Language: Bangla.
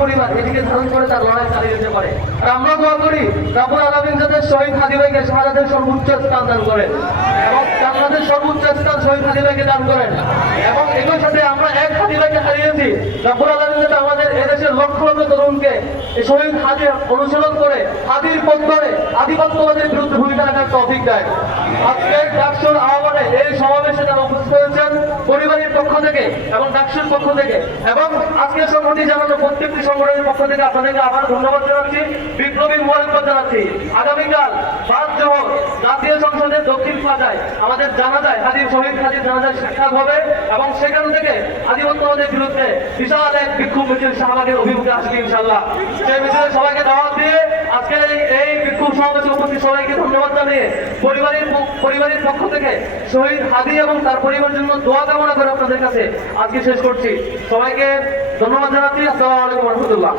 পরিবার এটিকে ধারণ করে তার লড়াই চালিয়ে যেতে পারে। আর আমরা দোয়া করি রব্বুল আলামিন যাতে শহীদ হাদী ভাইকে শাহাদাতের সর্বোচ্চ স্থান দান করেন এবং জান্নাতের সর্বোচ্চ স্থান শহীদ হাদী ভাইকে দান করেন। এবং একই সাথে আমরা এক হাদী ভাইকে হারিয়েছি, রব্বুল আলামিন যাতে আমাদের এদেশের লক্ষ লক্ষ তরুণকে এই শহীদ হাদী অনুশীলন করে হাদীর পথ ধরে আধিপত্যবাদের বিরুদ্ধে ভূমিকা রাখার তৌফিক দেয়। আজকে ডাকসুর আহ্বানে এই সমাবেশে যারা উপস্থিত হয়েছেন পরিবারের পক্ষ থেকে এবং ডাকসুর পক্ষ থেকে এবং আজকে সংহতি জানানো প্রত্যেকটি সংগঠনের পক্ষ থেকে আপনাদেরকে আবার ধন্যবাদ জানাচ্ছি, বিপ্লবী মোবারকবাদ জানাচ্ছি। আগামীকাল 5 জোহর জাতীয় সংসদের দক্ষিণ প্লাজায় আমাদের জানাজায় হাদীর শহীদ হাদীর জানাজায় সাক্ষাৎ হবে এবং সেখান থেকে আধিপত্যবাদের বিরুদ্ধে বিশাল এক বিক্ষোভ মিছিল শাহবাগের অভিমুখে আসবে ইনশাআল্লাহ। সেই মিছিলে সবাইকে দাওয়াত দিয়ে আজকে এই বিক্ষোভ সমাবেশে উপস্থিত সবাইকে ধন্যবাদ জানিয়ে পরিবারের পক্ষ থেকে শহীদ হাদী এবং তার পরিবারের জন্য দোয়া কামনা করে আপনাদের কাছে আজকে শেষ করছি। সবাইকে ধন্যবাদ জানাচ্ছি। আসসালামু আলাইকুম ওয়া রাহমাতুল্লাহ।